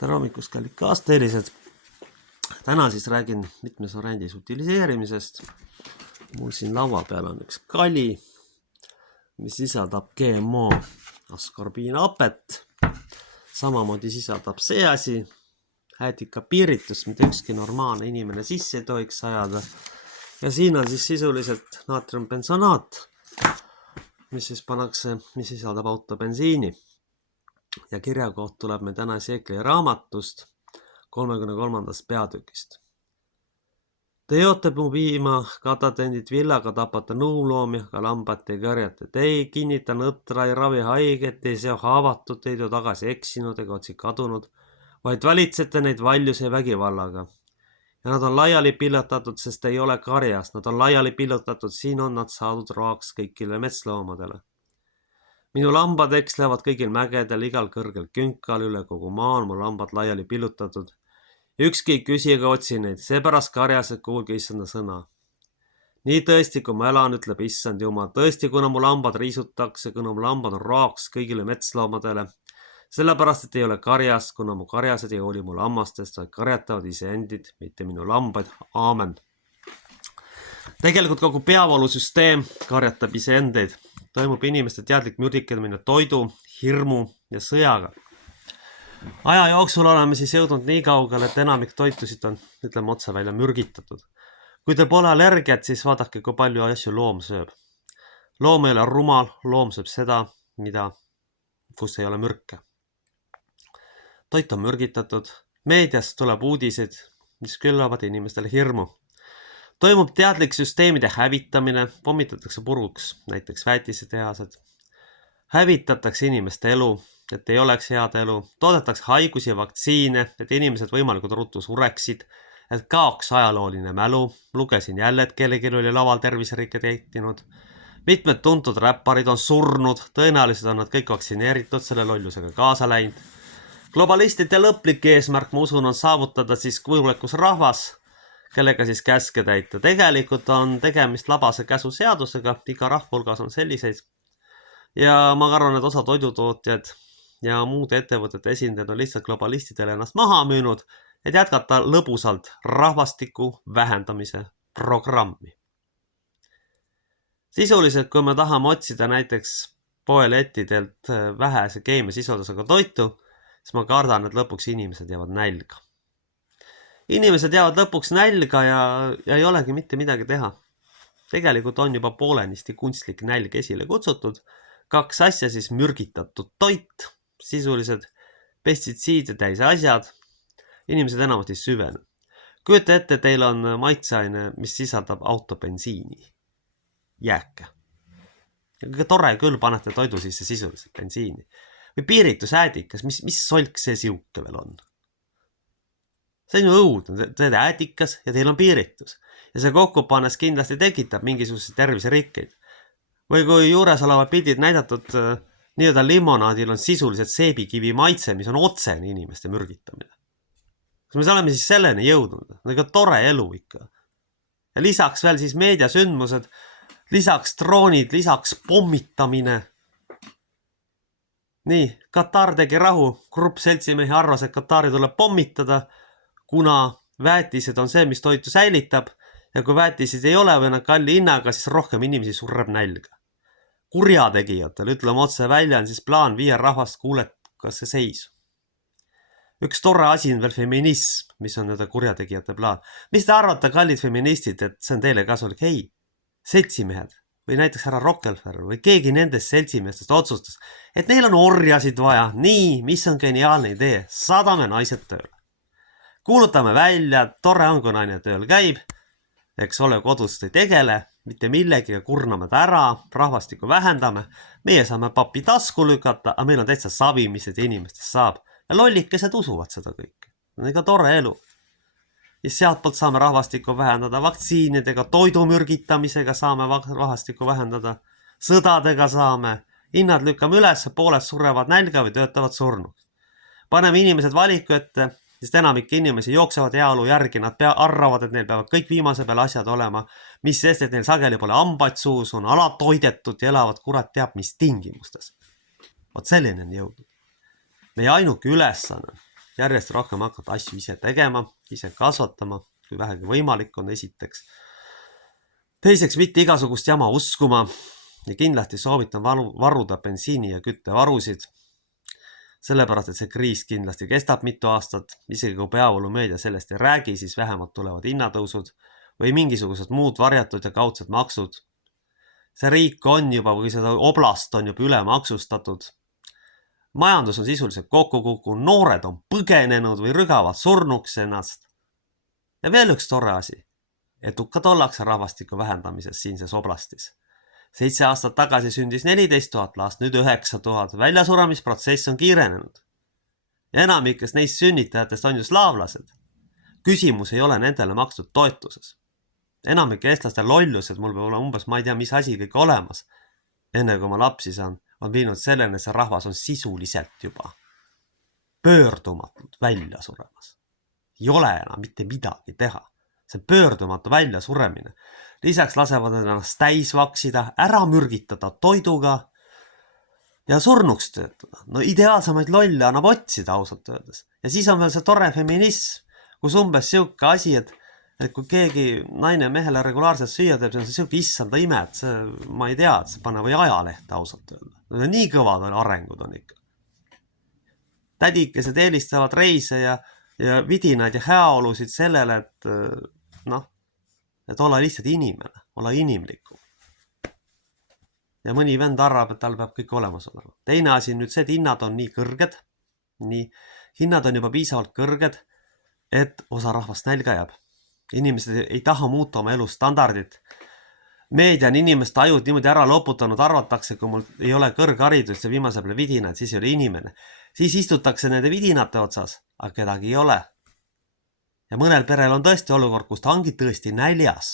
Tere hommikust, kallid kaasteelised. Täna siis räägin mitmes variandis utiliseerimisest. Mul siin laua peal on üks kali, mis sisaldab GMO askorbiinhapet. Samamoodi sisaldab see asi häätika piiritust, mida ükski normaalne inimene sisse ei tohiks ajada. Ja siin on siis sisuliselt naatriumbensonaat, mis siis pannakse, mis sisaldab autobensiini. Ja kirjakoht tuleb meil täna Seekli raamatust 33. peatükist. Te joote mu piima, katatendid villaga tapate nuuloomi, aga lambat ei kõrjate. Te ei kinnita nõtra, ei ravi haiget, ei seo haavatud, ei too tagasi eksinud ega otsi kadunud, vaid valitsete neid valjuse ja vägivallaga. Ja nad on laiali pilotatud, sest ei ole karjas. Nad on laiali pilotatud, siin on nad saadud roaks kõigile metsloomadele. Minu lambad ekslevad kõigil mägedel, igal kõrgel künkal, üle kogu maa on mu lambad laiali pillutatud. Ükski ei küsi ega otsi neid, seepärast karjas, et kuulge issanda sõna. Nii tõesti, kui ma elan, ütleb issand Jumal, tõesti, kuna mu lambad riisutakse, kuna mu lambad on roaks kõigile metsloomadele, sellepärast, et ei ole karjas, kuna mu karjased ei hooli mu lammastest, vaid karjatavad iseendid, mitte minu lambaid. Aamen. Tegelikult kogu peavoolusüsteem karjatab iseendeid. Toimub inimeste teadlik mürdikendamine toidu, hirmu ja sõjaga. Aja jooksul oleme siis jõudnud nii kaugele, et enamik toitusid on, ütleme otse välja, mürgitatud. Kui teil pole allergiat, siis vaadake, kui palju asju loom sööb. Loom ei ole rumal, loom sööb seda, kus ei ole mürke. Toit on mürgitatud. Meediast tuleb uudiseid, mis küllavad inimestele hirmu. Toimub teadlik süsteemide hävitamine, pommitatakse puruks, näiteks väetisetehased. Hävitatakse inimeste elu, et ei oleks head elu. Toodetakse haigusi ja vaktsiine, et inimesed võimalikult ruttu sureksid, et kaoks ajalooline mälu. Lugesin jälle, et kellelgi oli laval terviserikke tekkinud. Mitmed tuntud räpparid on surnud, tõenäoliselt on nad kõik vaktsineeritud, selle lollusega kaasa läinud. Globalistide lõplik eesmärk, ma usun, on saavutada siis kuulekus rahvas, kellega siis käske täita. Tegelikult on tegemist labase käsu seadusega, iga rahvulgas on selliseid. Ja ma arvan, et osa toidutootjad ja muude ettevõtete esindajad on lihtsalt globalistidele ennast maha müünud, et jätkata lõbusalt rahvastiku vähendamise programmi. Sisuliselt, kui me tahame otsida näiteks poelettidelt vähese keemiasisaldusega toitu, siis ma kardan, et lõpuks inimesed jäävad nälga. Inimesed jäävad lõpuks nälga ja ei olegi mitte midagi teha. Tegelikult on juba poolenisti kunstlik nälg esile kutsutud. 2 asja siis mürgitatud toit, sisulised pestitsiide täis asjad. Inimesed enamasti süvene. Kujuta ette, teil on maitseaine, mis sisaldab autobensiini. Jääke. Kõige tore küll panete toidu sisse sisuliselt bensiini. Või piiritusäädikas, mis solk see siuke veel on? See on ju õudne, te olete äädikas ja teil on piiritus. Ja see kokku pannes kindlasti tekitab mingisuguse terviserikkeid. Või kui juures olevad pildid näidatud nii-öelda limonaadil on sisuliselt seebikivi maitse, mis on otsene inimeste mürgitamine. Kas me oleme siis selleni jõudnud? Ega tore elu ikka. Ja lisaks veel siis meediasündmused, lisaks droonid, lisaks pommitamine. Nii, Katar tegi rahu. Grupp seltsimehi arvas, et Katari tuleb pommitada, kuna väetised on see, mis toitu säilitab. Ja kui väetised ei ole või nad kalli hinnaga, siis rohkem inimesi surreb nälga. Kurjategijatel, ütleme otse välja, on siis plaan viia rahvast kuulekasse seisu. Üks tore asi on veel feminism, mis on nende kurjategijate plaan. Mis te arvate, kallid feministid, et see on teile kasulik? Ei, seltsimehed või näiteks härra Rockefeller või keegi nendest seltsimeestest otsustas, et neil on orjasid vaja. Nii, mis on geniaalne idee? Saadame naised tööle. Kuulutame välja, tore on, kui naine tööl käib, eks ole, kodust ei tegele, mitte millegi ja kurname ta ära, rahvastiku vähendame, meie saame papi tasku lükata, aga meil on täitsa savi, mis see inimestest saab. Ja lollikesed usuvad seda kõike. On ikka tore elu. Ja sealtpoolt saame rahvastiku vähendada vaktsiinidega, toidumürgitamisega saame rahvastiku vähendada, sõdadega saame, hinnad lükkame üles, pooled surevad nälga või töötavad surnud. Paneme inimesed valiku ette, sest enamik inimesi jooksevad heaolu järgi, nad arvavad, et neil peavad kõik viimase peale asjad olema, mis sest, et neil sageli pole hambaid suus, on alatoidetud ja elavad kurat teab mis tingimustes. Vot selline on jõudnud. Meie ainuke ülesanne järjest rohkem hakata asju ise tegema, ise kasvatama, kui vähegi võimalik on esiteks. Teiseks, mitte igasugust jama uskuma ja kindlasti soovitan varuda bensiini ja küttevarusid. Sellepärast, et see kriis kindlasti kestab mitu aastat, isegi kui peavoolumeedia sellest ei räägi, siis vähemalt tulevad hinnatõusud või mingisugused muud varjatud ja kaudsed maksud. See riik on juba, või seda oblast on juba üle maksustatud. Majandus on sisuliselt kokku kukkunud, noored on põgenenud või rügavad surnuks ennast. Ja veel üks tore asi. Edukad ollakse rahvastiku vähendamises siinses oblastis. 7 aastat tagasi sündis 14 000 last, nüüd 9 000. Väljasuramisprotsess on kiirenenud. Ja enamikest neist sünnitajatest on ju slaavlased. Küsimus ei ole nendele makstud toetuses. Enamik eestlaste lollused, mul peab olema umbes, ma ei tea, mis asi kõik olemas, enne kui ma lapsi saan, on viinud selleni, et see rahvas on sisuliselt juba pöördumatult välja suremas. Ei ole enam mitte midagi teha. See on pöördumatu välja suremine. Lisaks lasevad ennast täis vaksida, ära mürgitada toiduga ja surnuks töötada. No ideaalsemaid lolle annab otsida ausalt öeldes. Ja siis on veel see tore feminism, kus umbes siuke asi, et kui keegi naine mehele regulaarselt süüa teeb, see on siuke issanda ime, et see, ma ei tea, et see pane või ajalehte ausalt öelda. Nii kõvad arengud on ikka. Tädikesed eelistavad reise ja vidinaid ja hääolusid sellele, et olla lihtsalt inimene, olla inimlikum. Ja mõni vend arvab, et tal peab kõik olemas olema. Teine asi nüüd see, et hinnad on nii kõrged, hinnad on juba piisavalt kõrged, et osa rahvast nälga jääb. Inimesed ei taha muuta oma elustandardit. Meedia on inimeste ajud niimoodi ära loputanud, arvatakse, kui mul ei ole kõrgharidust ja viimase peale vidinad, siis ei ole inimene. Siis istutakse nende vidinate otsas, aga kedagi ei ole. Ja mõnel perel on tõesti olukord, kus ta ongi tõesti näljas.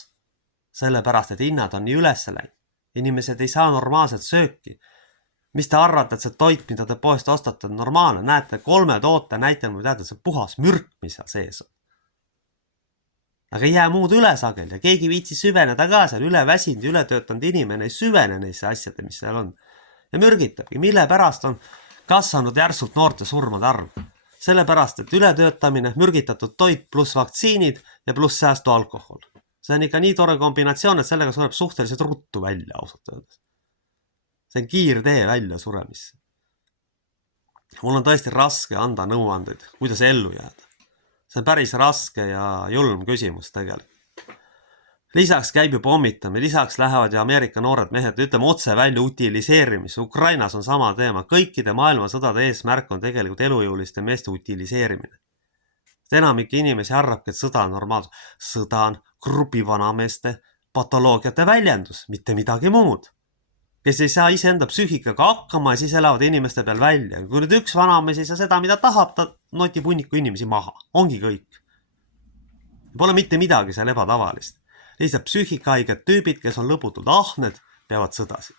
Sellepärast, et hinnad on nii üles läinud. Inimesed ei saa normaalset sööki. Mis te arvate, et see toit, mida te poest ostate, on normaalne? Näete, 3 toote näitel ma teada, et see puhas mürk, mis seal sees on. Aga ei jää muud üle sagel ja keegi viitsi süveneda ka seal, üle väsinud ja üle töötanud inimene ei süvene neisse asjade, mis seal on. Ja mürgitabki, mille pärast on kasvanud järsult noorte surmade arv. Sellepärast, et ületöötamine, mürgitatud toit pluss vaktsiinid ja pluss säästu alkohol. See on ikka nii tore kombinatsioon, et sellega sureb suhteliselt ruttu välja ausalt öeldes. See on kiirtee välja suremisse. Mul on tõesti raske anda nõuandeid, kuidas ellu jääda. See on päris raske ja julm küsimus tegelikult. Lisaks käib ju pommitame, lisaks lähevad ju Ameerika noored mehed, ütleme otse välja utiliseerimis. Ukrainas on sama teema. Kõikide maailmasõdade eesmärk on tegelikult elujõuliste meeste utiliseerimine. Enamik inimesi arvabki, et sõda on normaalsus. Sõda on grupivanameeste patoloogiate väljendus, mitte midagi muud. Kes ei saa iseenda psüühikaga hakkama ja siis elavad inimeste peal välja. Kui nüüd üks vanamees ei saa seda, mida tahab, ta notib hunniku inimesi maha. Ongi kõik. Pole mitte midagi seal ebatavalist. Lihtsalt psüühikahaiged tüübid, kes on lõputult ahned, peavad sõdasid.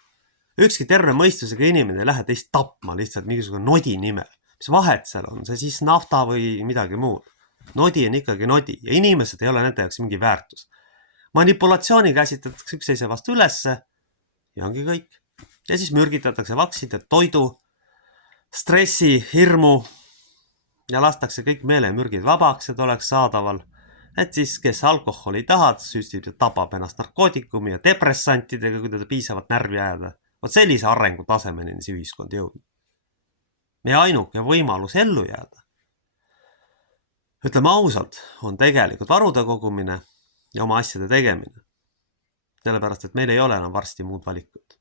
Ükski terve mõistusega inimene ei lähe teist tapma lihtsalt mingisugune nodi nimel. Mis vahet seal on? See siis nafta või midagi muud. Nodi on ikkagi nodi ja inimesed ei ole nende jaoks mingi väärtus. Manipulatsiooni käsitletakse üksteise vastu ülesse ja ongi kõik. Ja siis mürgitatakse vakside, toidu, stressi, hirmu ja lastakse kõik meelemürgid vabaks, et oleks saadaval. Et siis, kes alkoholi tahad, süstib ja tapab ennast narkootikumi ja depressantidega, kui teda piisavalt närvi ajada. Vot sellise arengu tasemeni see ühiskond jõudnud. Meie ainuke võimalus ellu jääda, ütleme ausalt, on tegelikult varude kogumine ja oma asjade tegemine. Sellepärast, et meil ei ole enam varsti muud valikut.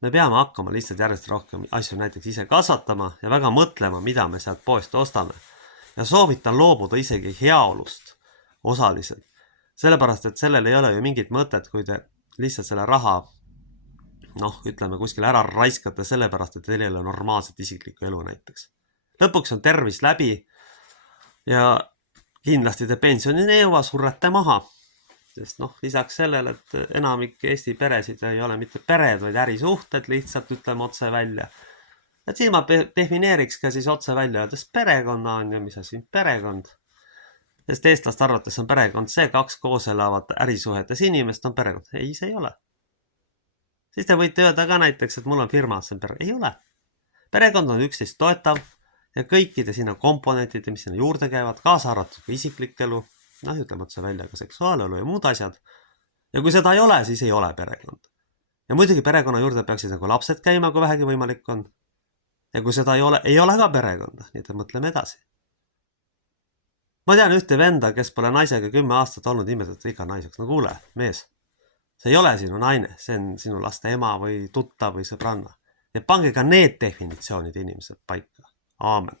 Me peame hakkama lihtsalt järjest rohkem asju näiteks ise kasvatama ja väga mõtlema, mida me sealt poest ostame. Ja soovitan loobuda isegi heaolust osaliselt. Sellepärast, et sellel ei ole ju mingit mõtet, kui te lihtsalt selle raha ütleme kuskil ära raiskate sellepärast, et teil ei ole normaalset isiklikku elu näiteks. Lõpuks on tervis läbi ja kindlasti te pensionini jõua surrete maha. Sest lisaks sellele, et enamik Eesti peresid ei ole mitte pered, vaid ärisuhted lihtsalt ütleme otse välja. Et siin ma defineeriks ka siis otse välja, et perekonna on ja mis asi perekond. Sest eestlast arvates on perekond see 2 koos elavat ärisuhetes inimest on perekond. Ei, see ei ole. Siis te võite öelda ka näiteks, et mul on firma, see on perekond. Ei ole. Perekond on üksteist toetav ja kõikide sinna komponentide, mis sinna juurde käivad, kaasa arvatud ka isiklik elu, ütleme otse välja ka seksuaalelu ja muud asjad. Ja kui seda ei ole, siis ei ole perekond. Ja muidugi perekonna juurde peaksid nagu lapsed käima, kui vähegi võimalik on. Ja kui seda ei ole ka perekonda, nii et mõtleme edasi. Ma tean ühte venda, kes pole naisega 10 aastat olnud nimetatud iga naiseks. No kuule, mees, see ei ole sinu naine, see on sinu laste ema või tutta või sõbranna. Ja pange ka need definitsioonid inimesed paika. Aamen.